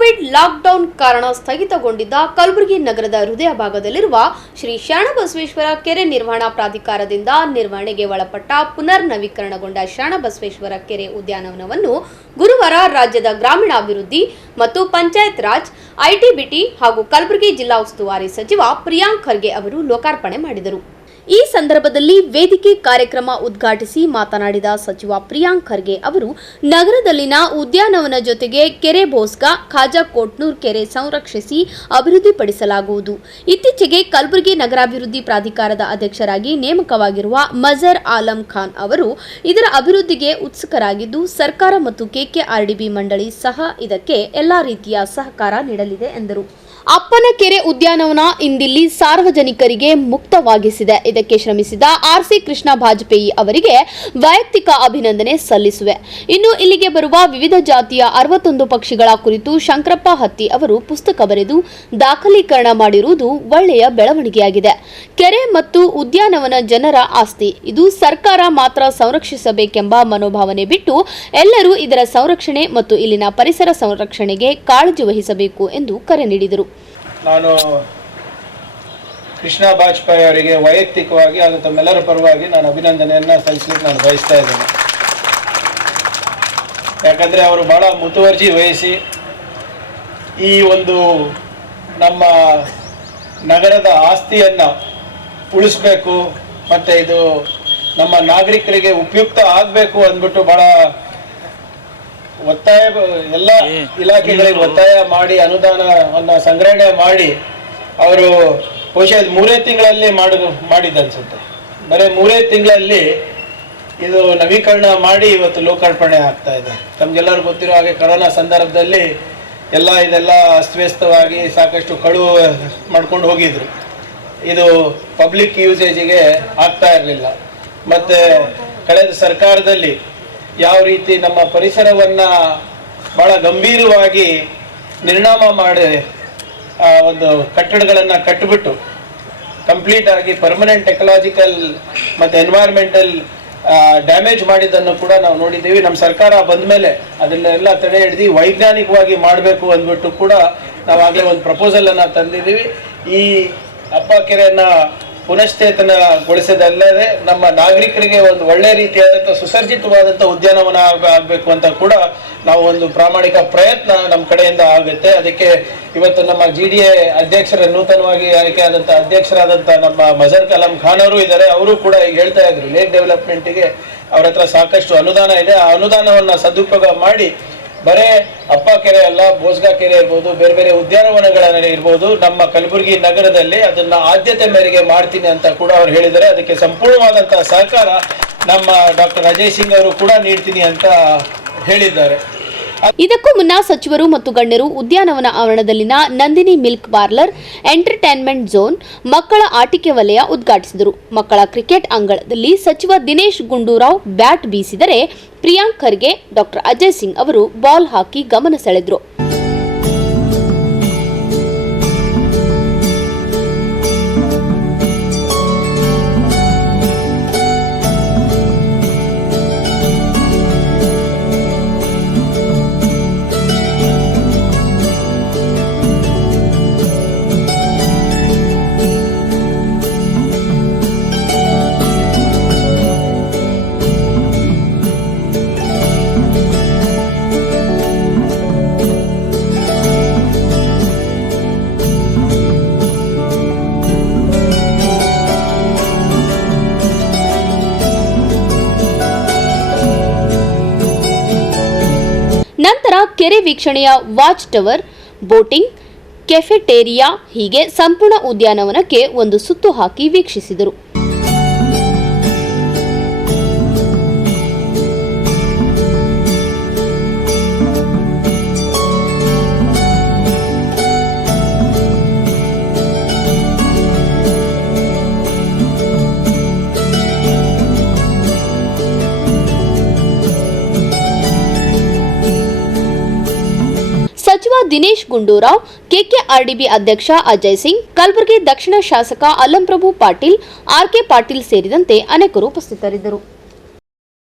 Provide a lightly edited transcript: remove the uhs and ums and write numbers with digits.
Covid lockdown ಕಾರಣ ಸ್ಥಗಿತಗೊಂಡಿದ್ದ ಕಲಬುರಗಿ ನಗರದ ಹೃದಯ ಭಾಗದಲ್ಲಿರುವ ಶ್ರೀ ಶರಣಬಸವೇಶ್ವರ ಕೆರೆ ನಿರ್ವಹಣಾ ಪ್ರಾಧಿಕಾರದಿಂದ ನಿರ್ವಹಣೆಗೆ ಒಳಪಟ್ಟ ಪುನರ್ ನವೀಕರಣಗೊಂಡ ಶರಣಬಸವೇಶ್ವರ ಕೆರೆ ಉದ್ಯಾನವನವನ್ನು ಗುರುವಾರ ರಾಜ್ಯದ ಗ್ರಾಮೀಣಾಭಿವೃದ್ಧಿ ಮತ್ತು ಪಂಚಾಯತ್ ರಾಜ್, ಐಟಿ-ಬಿಟಿ ಹಾಗೂ ಕಲಬುರಗಿ ಜಿಲ್ಲಾ ಉಸ್ತುವಾರಿ ಸಚಿವ ಪ್ರಿಯಾಂಕ್ ಖರ್ಗೆ ಅವರು ಲೋಕಾರ್ಪಣೆ ಮಾಡಿದರು. ಈ ಸಂದರ್ಭದಲ್ಲಿ ವೇದಿಕೆ ಕಾರ್ಯಕ್ರಮ ಉದ್ಘಾಟಿಸಿ ಮಾತನಾಡಿದ ಸಚಿವ ಪ್ರಿಯಾಂಕ್ ಖರ್ಗೆ ಅವರು ನಗರದಲ್ಲಿನ ಉದ್ಯಾನವನ ಜೊತೆಗೆ ಕೆರೆ ಬೋಸ್ಗಾ, ಖಾಜಾ ಕೋಟ್ನೂರ್ ಕೆರೆ ಸಂರಕ್ಷಿಸಿ ಅಭಿವೃದ್ಧಿಪಡಿಸಲಾಗುವುದು. ಇತ್ತೀಚೆಗೆ ಕಲಬುರಗಿ ನಗರಾಭಿವೃದ್ಧಿ ಪ್ರಾಧಿಕಾರದ ಅಧ್ಯಕ್ಷರಾಗಿ ನೇಮಕವಾಗಿರುವ ಮಜರ್ ಆಲಂ ಖಾನ್ ಅವರು ಇದರ ಅಭಿವೃದ್ಧಿಗೆ ಉತ್ಸುಕರಾಗಿದ್ದು, ಸರ್ಕಾರ ಮತ್ತು ಕೆಕೆಆರ್ಡಿಬಿ ಮಂಡಳಿ ಸಹ ಇದಕ್ಕೆ ಎಲ್ಲಾ ರೀತಿಯ ಸಹಕಾರ ನೀಡಲಿದೆ ಎಂದರು. ಅಪ್ಪನ ಕೆರೆ ಉದ್ಯಾನವನ ಇಂದಿಲ್ಲಿ ಸಾರ್ವಜನಿಕರಿಗೆ ಮುಕ್ತವಾಗಿಸಿದೆ. ಇದಕ್ಕೆ ಶ್ರಮಿಸಿದ ಆರ್.ಸಿ. ಕೃಷ್ಣ ಬಾಜಪೇಯಿ ಅವರಿಗೆ ವೈಯಕ್ತಿಕ ಅಭಿನಂದನೆ ಸಲ್ಲಿಸುವೆ. ಇನ್ನು ಇಲ್ಲಿಗೆ ಬರುವ ವಿವಿಧ ಜಾತಿಯ 61 ಪಕ್ಷಿಗಳ ಕುರಿತು ಶಂಕರಪ್ಪ ಹತ್ತಿ ಅವರು ಪುಸ್ತಕ ಬರೆದು ದಾಖಲೀಕರಣ ಮಾಡಿರುವುದು ಒಳ್ಳೆಯ ಬೆಳವಣಿಗೆಯಾಗಿದೆ. ಕೆರೆ ಮತ್ತು ಉದ್ಯಾನವನ ಜನರ ಆಸ್ತಿ. ಇದು ಸರ್ಕಾರ ಮಾತ್ರ ಸಂರಕ್ಷಿಸಬೇಕೆಂಬ ಮನೋಭಾವನೆ ಬಿಟ್ಟು ಎಲ್ಲರೂ ಇದರ ಸಂರಕ್ಷಣೆ ಮತ್ತು ಇಲ್ಲಿನ ಪರಿಸರ ಸಂರಕ್ಷಣೆಗೆ ಕಾಳಜಿ ವಹಿಸಬೇಕು ಎಂದು ಕರೆ ನೀಡಿದರು. ನಾನು ಕೃಷ್ಣ ಬಾಜಪೇಯಿ ಅವರಿಗೆ ವೈಯಕ್ತಿಕವಾಗಿ ಹಾಗೂ ತಮ್ಮೆಲ್ಲರ ಪರವಾಗಿ ನಾನು ಅಭಿನಂದನೆಯನ್ನು ಸಲ್ಲಿಸಲಿಕ್ಕೆ ನಾನು ಬಯಸ್ತಾ ಇದ್ದೇನೆ. ಯಾಕಂದರೆ ಅವರು ಬಹಳ ಮುತುವರ್ಜಿ ವಹಿಸಿ ಈ ಒಂದು ನಮ್ಮ ನಗರದ ಆಸ್ತಿಯನ್ನು ಉಳಿಸ್ಬೇಕು ಮತ್ತು ಇದು ನಮ್ಮ ನಾಗರಿಕರಿಗೆ ಉಪಯುಕ್ತ ಆಗಬೇಕು ಅಂದ್ಬಿಟ್ಟು ಬಹಳ ಒತ್ತಾಯ, ಎಲ್ಲ ಇಲಾಖೆಗಳಿಗೆ ಒತ್ತಾಯ ಮಾಡಿ ಅನುದಾನವನ್ನು ಸಂಗ್ರಹಣೆ ಮಾಡಿ ಅವರು ಬಹುಶಃ 3 ತಿಂಗಳಲ್ಲಿ ಮಾಡಿದ್ದನ್ಸುತ್ತೆ. ಬರೀ 3 ತಿಂಗಳಲ್ಲಿ ಇದು ನವೀಕರಣ ಮಾಡಿ ಇವತ್ತು ಲೋಕಾರ್ಪಣೆ ಆಗ್ತಾ ಇದೆ. ತಮ್ಗೆಲ್ಲರೂ ಗೊತ್ತಿರೋ ಹಾಗೆ ಕೊರೋನಾ ಸಂದರ್ಭದಲ್ಲಿ ಇದೆಲ್ಲ ಅಸ್ತವ್ಯಸ್ತವಾಗಿ ಸಾಕಷ್ಟು ಕಳುವು ಮಾಡ್ಕೊಂಡು ಹೋಗಿದ್ರು. ಇದು ಪಬ್ಲಿಕ್ ಯೂಸೇಜಿಗೆ ಆಗ್ತಾ ಇರಲಿಲ್ಲ. ಮತ್ತು ಕಳೆದ ಸರ್ಕಾರದಲ್ಲಿ ಯಾವ ರೀತಿ ನಮ್ಮ ಪರಿಸರವನ್ನು ಬಹಳ ಗಂಭೀರವಾಗಿ ನಿರ್ನಾಮ ಮಾಡಿ ಒಂದು ಕಟ್ಟಡಗಳನ್ನು ಕಟ್ಟಿಬಿಟ್ಟು ಕಂಪ್ಲೀಟ್ ಆಗಿ ಪರ್ಮನೆಂಟ್ ಎಕಲಾಜಿಕಲ್ ಮತ್ತು ಎನ್ವೈರ್ಮೆಂಟಲ್ ಡ್ಯಾಮೇಜ್ ಮಾಡಿದ್ದನ್ನು ಕೂಡ ನಾವು ನೋಡಿದ್ದೀವಿ. ನಮ್ಮ ಸರ್ಕಾರ ಬಂದ ಮೇಲೆ ಅದನ್ನೆಲ್ಲ ತಡೆ ಹಿಡಿದು ವೈಜ್ಞಾನಿಕವಾಗಿ ಮಾಡಬೇಕು ಅಂದ್ಬಿಟ್ಟು ಕೂಡ ನಾವಾಗಲೇ ಒಂದು ಪ್ರಪೋಸಲನ್ನು ತಂದಿದ್ದೀವಿ. ಈ ಅಪ್ಪ ಕೆರೆಯನ್ನು ಪುನಶ್ಚೇತನಗೊಳಿಸೋದಲ್ಲದೆ ನಮ್ಮ ನಾಗರಿಕರಿಗೆ ಒಂದು ಒಳ್ಳೆ ರೀತಿಯಾದಂಥ ಸುಸರ್ಜಿತವಾದಂಥ ಉದ್ಯಾನವನ ಆಗಬೇಕು ಅಂತ ಕೂಡ ನಾವು ಒಂದು ಪ್ರಾಮಾಣಿಕ ಪ್ರಯತ್ನ ನಮ್ಮ ಕಡೆಯಿಂದ ಆಗುತ್ತೆ. ಅದಕ್ಕೆ ಇವತ್ತು ನಮ್ಮ GDA ಅಧ್ಯಕ್ಷರ ನೂತನವಾಗಿ ಆಯ್ಕೆಯಾದಂಥ ಅಧ್ಯಕ್ಷರಾದಂಥ ನಮ್ಮ ಮಜರ್ ಆಲಂ ಖಾನ್ ಅವರು ಇದ್ದಾರೆ. ಅವರು ಕೂಡ ಈಗ ಹೇಳ್ತಾ ಇದ್ರು ಲೇಕ್ ಡೆವಲಪ್ಮೆಂಟಿಗೆ ಅವ್ರ ಹತ್ರ ಸಾಕಷ್ಟು ಅನುದಾನ ಇದೆ. ಆ ಅನುದಾನವನ್ನು ಸದುಪಯೋಗ ಮಾಡಿ ಬರೇ ಅಪ್ಪ ಕೆರೆ ಅಲ್ಲ, ಬೋಸ್ಗಾ ಕೆರೆ ಇರ್ಬೋದು, ಬೇರೆ ಬೇರೆ ಉದ್ಯಾನವನಗಳನ್ನ ಇರ್ಬೋದು, ನಮ್ಮ ಕಲಬುರಗಿ ನಗರದಲ್ಲಿ ಅದನ್ನ ಆದ್ಯತೆ ಮೇರೆಗೆ ಮಾಡ್ತೀನಿ ಅಂತ ಕೂಡ ಅವ್ರು ಹೇಳಿದ್ದಾರೆ. ಅದಕ್ಕೆ ಸಂಪೂರ್ಣವಾದಂತಹ ಸಹಕಾರ ನಮ್ಮ ಡಾಕ್ಟರ್ ಅಜಯ್ ಸಿಂಗ್ ಅವರು ಕೂಡ ನೀಡ್ತೀನಿ ಅಂತ ಹೇಳಿದ್ದಾರೆ. ಇದಕ್ಕೂ ಮುನ್ನ ಸಚಿವರು ಮತ್ತು ಗಣ್ಯರು ಉದ್ಯಾನವನ ಆವರಣದಲ್ಲಿನ Nandini milk parlour, entertainment zone, ಮಕ್ಕಳ ಆಟಿಕೆ ವಲಯ ಉದ್ಘಾಟಿಸಿದರು. ಮಕ್ಕಳ ಕ್ರಿಕೆಟ್ ಅಂಗಳದಲ್ಲಿ ಸಚಿವ ದಿನೇಶ್ ಗುಂಡೂರಾವ್ ಬ್ಯಾಟ್ ಬೀಸಿದರೆ, ಪ್ರಿಯಾಂಕ್ ಖರ್ಗೆ, ಡಾಕ್ಟರ್ ಅಜಯ್ ಸಿಂಗ್ ಅವರು ಬಾಲ್ ಹಾಕಿ ಗಮನ ಸೆಳೆದರು. ನಂತರ ಕೆರೆ ವೀಕ್ಷಣೆಯ ವಾಚ್ ಟವರ್, ಬೋಟಿಂಗ್, ಕೆಫೆಟೇರಿಯಾ ಹೀಗೆ ಸಂಪೂರ್ಣ ಉದ್ಯಾನವನಕ್ಕೆ ಒಂದು ಸುತ್ತು ಹಾಕಿ ವೀಕ್ಷಿಸಿದರು. ಸಚಿವ ದಿನೇಶ್ ಗುಂಡೂರಾವ್, ಕೆಕೆಆರ್ಡಿಬಿ ಅಧ್ಯಕ್ಷ ಅಜಯ್ ಸಿಂಗ್, ಕಲಬುರಗಿ ದಕ್ಷಿಣ ಶಾಸಕ ಅಲ್ಲಂಪ್ರಭು ಪಾಟೀಲ್, ಆರ್.ಕೆ. ಪಾಟೀಲ್ ಸೇರಿದಂತೆ ಅನೇಕರು ಉಪಸ್ಥಿತರಿದ್ದರು.